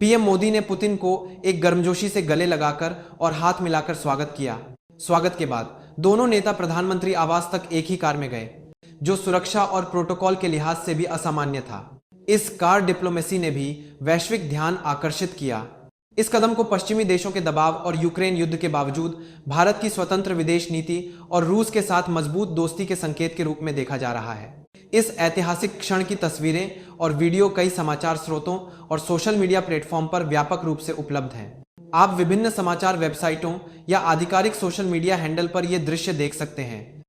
PM Modi ने Putin को एक गर्मजोशी से गले लगाकर और हाथ मिलाकर स्वागत किया। स्वागत के बाद दोनों नेता प्रधानमंत्री आवास तक एक ही कार में गए, जो सुरक्षा और प्रोटोकॉल के लिहाज से भी असामान्य था। इस कार डिप्लोमेसी ने भी वैश्विक ध्यान आकर्षित किया। इस कदम को पश्चिमी देशों के दबाव और यूक्रेन युद्ध के बावजूद भारत की स्वतंत्र विदेश नीति और रूस के साथ मजबूत दोस्ती के संकेत के रूप में देखा जा रहा है। इस ऐतिहासिक क्षण की तस्वीरें और वीडियो कई समाचार स्रोतों और सोशल मीडिया प्लेटफॉर्म पर व्यापक रूप से उपलब्ध हैं। आप विभिन्न समाचार वेबसाइटों या आधिकारिक सोशल मीडिया हैंडल पर यह दृश्य देख सकते हैं।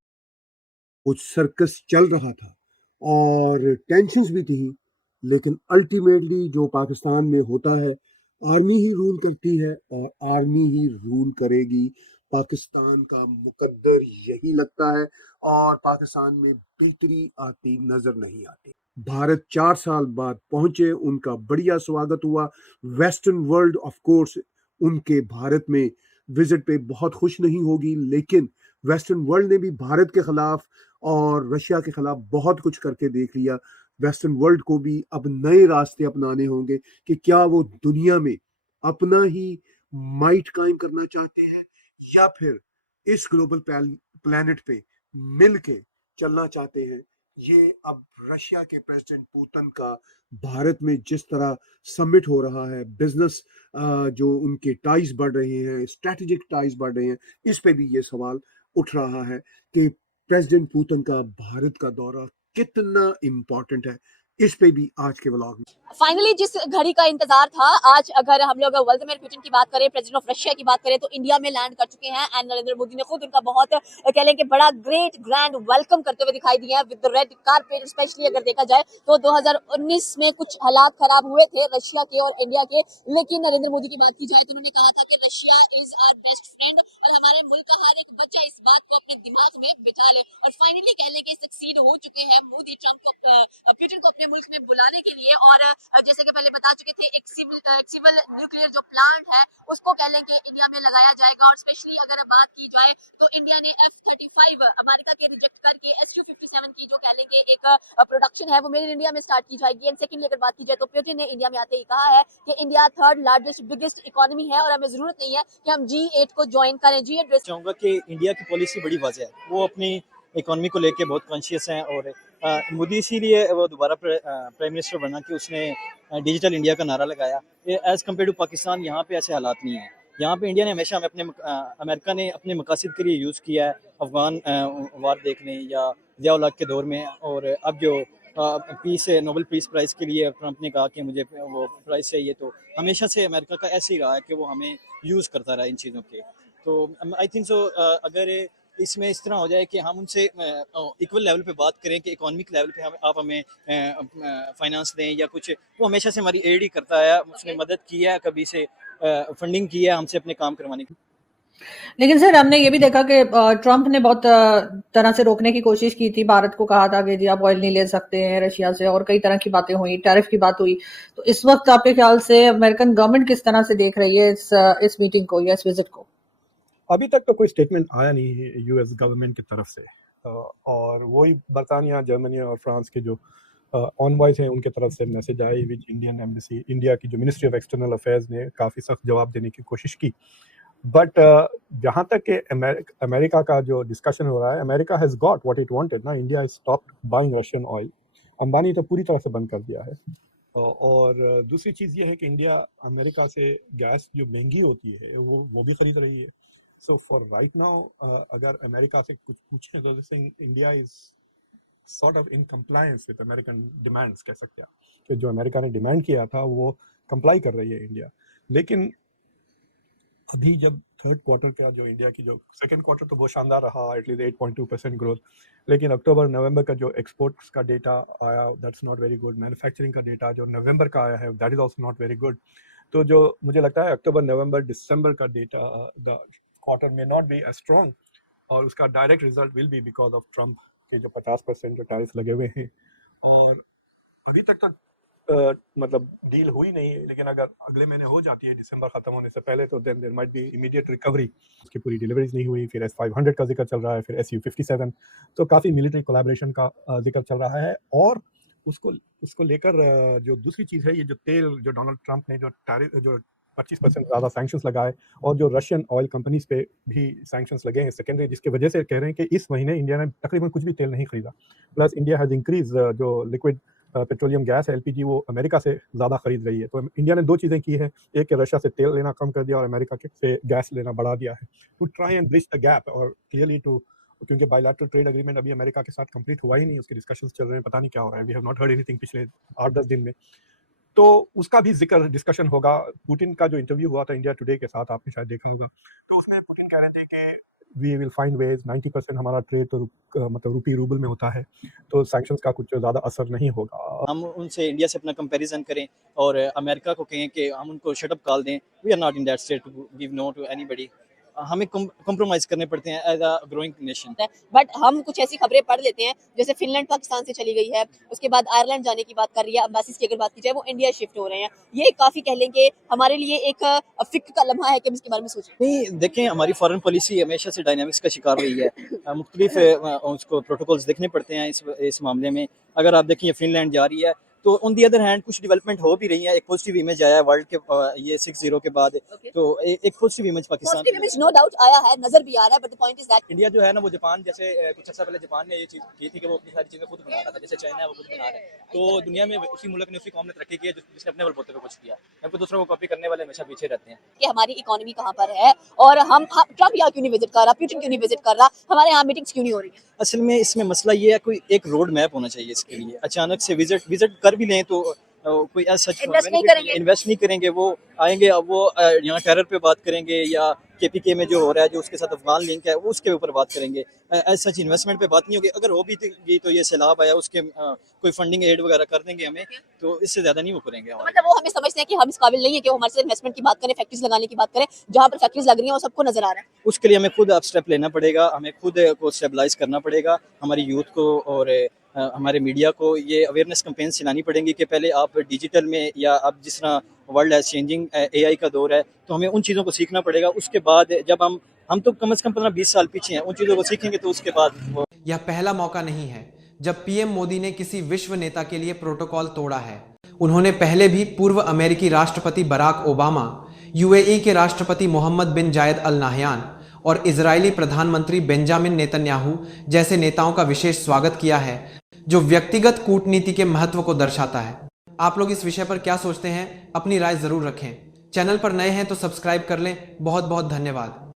कुछ सर्कस चल रहा था और टेंशन्स भी थी, लेकिन अल्टीमेटली जो पाकिस्तान में होता है, आर्मी ही रूल करती है और आर्मी ही रूल करेगी। पाकिस्तान का मुकद्दर यही लगता है और पाकिस्तान में बेहतरी आती नजर नहीं आती। भारत 4 साल बाद पहुंचे, उनका बढ़िया स्वागत हुआ। वेस्टर्न वर्ल्ड ऑफ कोर्स उनके भारत में विजिट पे बहुत खुश नहीं होगी, लेकिन वेस्टर्न वर्ल्ड ने भी भारत के खिलाफ और रशिया के खिलाफ बहुत कुछ करके देख लिया। वेस्टर्न वर्ल्ड को भी अब नए रास्ते अपनाने होंगे कि क्या वो दुनिया में अपना ही माइट कायम करना चाहते हैं या फिर इस ग्लोबल प्लैनेट पे मिल के चलना चाहते हैं। ये अब रशिया के प्रेसिडेंट पुतिन का भारत में जिस तरह समिट हो रहा है, बिजनेस जो उनके टाइज बढ़ रहे हैं, स्ट्रेटेजिक टाइज बढ़ रहे हैं, इस पे भी ये सवाल उठ रहा है कि प्रेसिडेंट पुतिन का भारत का दौरा कितना इम्पोर्टेंट है। इस पे भी आज के व्लॉग में फाइनली जिस घड़ी का इंतजार था, आज अगर हम लोग व्लादिमीर पुतिन की बात करें, प्रेसिडेंट ऑफ रशिया की बात करें, तो इंडिया में लैंड कर चुके हैं एंड नरेंद्र मोदी ने खुद उनका बहुत कह लें कि बड़ा ग्रेट ग्रैंड वेलकम करते हुए दिखाई दिए हैं with the red carpet. Specially अगर देखा जाए तो 2019 में कुछ हालात खराब हुए थे रशिया के और इंडिया के, लेकिन नरेंद्र मोदी की बात की जाए तो उन्होंने कहा था कि Russia is our best friend और हमारे मुल्क का हर एक बच्चा इस बात को अपने दिमाग में बिठा ले। और फाइनली कह लें कि सक्सीड हो चुके हैं मोदी ट्रंप को, पुतिन को अपने मुल्क में बुलाने के लिए। और जैसे कि पहले बता चुके थे, एक सिविल न्यूक्लियर जो प्लांट है उसको कह लें कि इंडिया में लगाया जाएगा। और स्पेशली अगर बात की जाए तो इंडिया ने F-35 अमेरिका के रिजेक्ट करके SU-57 की जो कह लें कि एक प्रोडक्शन है वो मेड इन इंडिया में स्टार्ट की जाएगी। एंड सेकेंडली अगर बात की जाए तो पुतिन ने इंडिया में आते ही कहा है कि India third largest biggest economy है और हमें जरूरत नहीं है कि हम G8 को ज्वाइन करें। G8 चाहूँगा कि इंडिया की पॉलिसी बड़ी वाज़ेह है, वो अपनी इकोनॉमी को लेके बहुत कॉन्शियस हैं और मोदी इसीलिए वो दोबारा प्राइम मिनिस्टर बना कि उसने डिजिटल इंडिया का नारा लगाया। एज़ कम्पेयर टू पाकिस्तान यहाँ पे ऐसे हालात नहीं है। यहाँ पे इंडिया ने हमेशा अमेरिका ने अपने मकासद के लिए यूज़ किया है, अफगान वार देखने या ज़िया-उल-हक के दौर में। और अब जो पीस नोबेल पीस प्राइज़ के लिए ट्रंप ने कहा कि मुझे वो प्राइज़ चाहिए, तो हमेशा से अमेरिका का ऐसे ही रहा है कि वो हमें यूज़ करता रहा इन चीज़ों के। तो आई थिंक सो अगर इसमें इस तरह हो जाए कि हम उनसे इक्वल लेवल पे बात करें कि इकोनॉमिक लेवल पे आप हमें फाइनेंस दें या कुछ, वो हमेशा से हमारी एड ही करता है, उसने मदद की है, कभी से फंडिंग की है हमसे अपने काम करवाने की। लेकिन सर हमने ये भी देखा कि ट्रंप ने बहुत तरह से रोकने की कोशिश की थी, भारत को कहा था कि जी आप ऑयल नहीं ले सकते हैं रशिया से, और कई तरह की बातें हुई, टैरिफ की बात हुई। तो इस वक्त आपके ख्याल से अमेरिकन गवर्नमेंट किस तरह से देख रही है इस मीटिंग को या इस विजिट को? अभी तक तो कोई स्टेटमेंट आया नहीं है यूएस गवर्नमेंट की तरफ से, और वही बरतानिया, जर्मनी और फ्रांस के जो ऑनवॉइस हैं उनके तरफ से मैसेज आए, विच इंडियन एम्बेसी, इंडिया की जो मिनिस्ट्री ऑफ एक्सटर्नल अफेयर्स ने काफ़ी सख्त जवाब देने की कोशिश की। बट जहाँ तक कि अमेरिका का जो डिस्कशन हो रहा है, America has got what it wanted ना। India has stopped buying Russian oil, Ambani तो पूरी तरह से बंद कर दिया है। और दूसरी चीज़ ये है कि इंडिया अमेरिका से गैस जो महंगी होती है वो भी खरीद रही है। सो फॉर राइट नाउ अगर अमेरिका से कुछ पूछें तो this India is sort of in compliance with American demands, कह सकते हैं कि जो अमेरिका ने डिमांड किया था वो कंप्लाई कर रही है इंडिया। लेकिन अभी जब थर्ड क्वार्टर का जो इंडिया की जो सेकंड क्वार्टर तो बहुत शानदार रहा, एटलीस्ट 8.2% ग्रोथ, लेकिन अक्टूबर नवंबर का जो एक्सपोर्ट्स का डेटा आया that's not very good. Manufacturing का डेटा जो नवंबर का आया है that is also not very good. तो जो मुझे लगता है अक्टूबर नवंबर दिसंबर का डेटा द क्वार्टर में नॉट बी एज स्ट्रॉन्ग, और उसका direct result will be because of Trump के जो 50% जो टैरिफ लगे हुए हैं। और अभी तक तो मतलब डील हुई नहीं है, लेकिन अगर अगले महीने हो जाती है दिसंबर खत्म होने से पहले तो then there might be immediate recovery. उसकी पूरी डिलीवरीज नहीं हुई, फिर S-500 का जिक्र चल रहा है, फिर SU-57, तो काफ़ी मिलिट्री कोलैबोरेशन का जिक्र चल रहा है। और उसको उसको लेकर जो दूसरी चीज़ है, ये जो तेल जो डोनाल्ड ट्रंप ने जो 25% ज़्यादा सैंक्शंस लगाए और जो रशियन ऑयल कंपनीज पे भी सैंक्शंस लगे हैं सेकेंडरी, जिसकी वजह से कह रहे हैं कि इस महीने इंडिया ने तकरीबन कुछ भी तेल नहीं खरीदा। प्लस इंडिया हैज़ इंक्रीज जो लिक्विड पेट्रोलियम गैस है एलपीजी, वो अमेरिका से ज़्यादा खरीद रही है। तो इंडिया ने दो चीज़ें की है, एक कि रशिया से तेल लेना कम कर दिया और अमेरिका से गैस लेना बढ़ा दिया है, to try and bridge the gap. और क्लियरली टू, क्योंकि बायलैटरल ट्रेड एग्रीमेंट अभी अमेरिका के साथ कंप्लीट हुआ ही नहीं, उसके डिस्कशंस चल रहे हैं, पता नहीं क्या हो रहा है। We have not heard anything पिछले 8-10 दिन में। तो उसका भी जिक्र डिस्कशन होगा। पुतिन का जो इंटरव्यू हुआ था इंडिया टुडे के साथ, आपने शायद देखा होगा, तो उसमें पुतिन कह रहे थे कि वी विल फाइंड वेज, 90% हमारा ट्रेड तो मतलब रूपी रूबल में होता है, तो सैंक्शंस का कुछ ज़्यादा असर नहीं होगा। हम उनसे इंडिया से अपना कंपैरिजन करें और अमेरिका को कहें कि हम उनको शट अप कॉल दें। We are not in that state to give no to anybody. हमें कॉम्प्रोमाइज करने पड़ते हैं as a growing nation. But हम कुछ ऐसी खबरें पढ़ लेते हैं, जैसे फिनलैंड पाकिस्तान से चली गई है, उसके बाद आयरलैंड जाने की बात कर रही है, अब्बासीज की अगर बात की जाए वो इंडिया शिफ्ट हो रहे हैं। ये काफी कह लेंगे हमारे लिए एक फिक्र का लम्हा है कि हम इसके बारे में सोचें। नहीं, देखें, हमारी फॉरेन पॉलिसी हमेशा से डायनामिक्स का शिकार रही है। मुख्तलिफ उसको प्रोटोकॉल्स देखने पड़ते हैं इस मामले में। अगर आप देखें फिनलैंड जा रही है, तो ऑन दी अदर हैंड कुछ डेवलपमेंट हो भी रही है। एक पॉजिटिव इमेज आया है वर्ल्ड के ये 6-0 के बाद। तो एक positive image Pakistan positive image no doubt आया है, नजर भी आ रहा है, but the point is that India जो है ना, वो जापान जैसे कुछ अर्सा पहले जापान ने ये चीज़ की थी कि वो अपनी सारी चीज़ें खुद बना रहा था, जैसे चाइना है वो खुद बना रहा है। तो दुनिया में उसी मुल्क ने, उसी कौम ने तरक्की की है जिसने अपने बलबूते पे कुछ किया। जबकि दूसरों को कॉपी करने वाले हमेशा पीछे रहते हैं। कि हमारी इकोनॉमी कहाँ पर है और हम ट्रम्प यहाँ क्यों नहीं विजिट कर रहा, पुतिन क्यों नहीं विजिट कर रहा, हमारे यहाँ मीटिंग्स क्यों नहीं हो रही है। असल में इसमें मसला ये है, कोई एक रोड मैप होना चाहिए इसके लिए। अचानक से विजिट कर भी लें तो कोई ऐसा इन्वेस्ट नहीं करेंगे। इन्वेस्ट नहीं करेंगे। वो आएंगे, अब वो यहाँ टेरर पे बात करेंगे या केपीके में जो हो रहा है, जो उसके साथ अफगान लिंक है, वो उसके ऊपर बात करेंगे। ऐसा इन्वेस्टमेंट पे बात नहीं होगी। अगर हो भी तो ये सैलाब आया, उसके कोई फंडिंग एड वगैरह कर देंगे हमें, तो इससे ज्यादा नहीं वो करेंगे हमारे। मतलब वो हमें समझते हैं कि हम इस काबिल नहीं है कि वो हमारे साथ इन्वेस्टमेंट की बात करें, फैक्ट्रीज लगाने की बात करें। जहाँ पर फैक्ट्रीज लग रही हैं वो सबको नजर आ रहा है। उसके लिए हमें खुद अब स्टेप लेना पड़ेगा, हमें खुद को स्टेबलाइज करना पड़ेगा, हमारी यूथ को और हमारे मीडिया को ये अवेयरनेस कैंपेन चलानी पड़ेंगी कि पहले आप डिजिटल में, या अब जिस तरह वर्ल्ड है चेंजिंग, एआई का दौर है, तो हमें उन चीज़ों को सीखना पड़ेगा। उसके बाद जब हम तो कम से कम 15-20 साल पीछे हैं, उन चीज़ों को सीखेंगे तो उसके बाद वो। यह पहला मौका नहीं है जब पीएम मोदी ने किसी विश्व नेता के लिए प्रोटोकॉल तोड़ा है। उन्होंने पहले भी पूर्व अमेरिकी राष्ट्रपति बराक ओबामा, यूएई के राष्ट्रपति मोहम्मद बिन जायद अल नाहयान और इजरायली प्रधानमंत्री बेंजामिन नेतन्याहू जैसे नेताओं का विशेष स्वागत किया है, जो व्यक्तिगत कूटनीति के महत्व को दर्शाता है। आप लोग इस विषय पर क्या सोचते हैं? अपनी राय जरूर रखें। चैनल पर नए हैं तो सब्सक्राइब कर लें। बहुत बहुत धन्यवाद।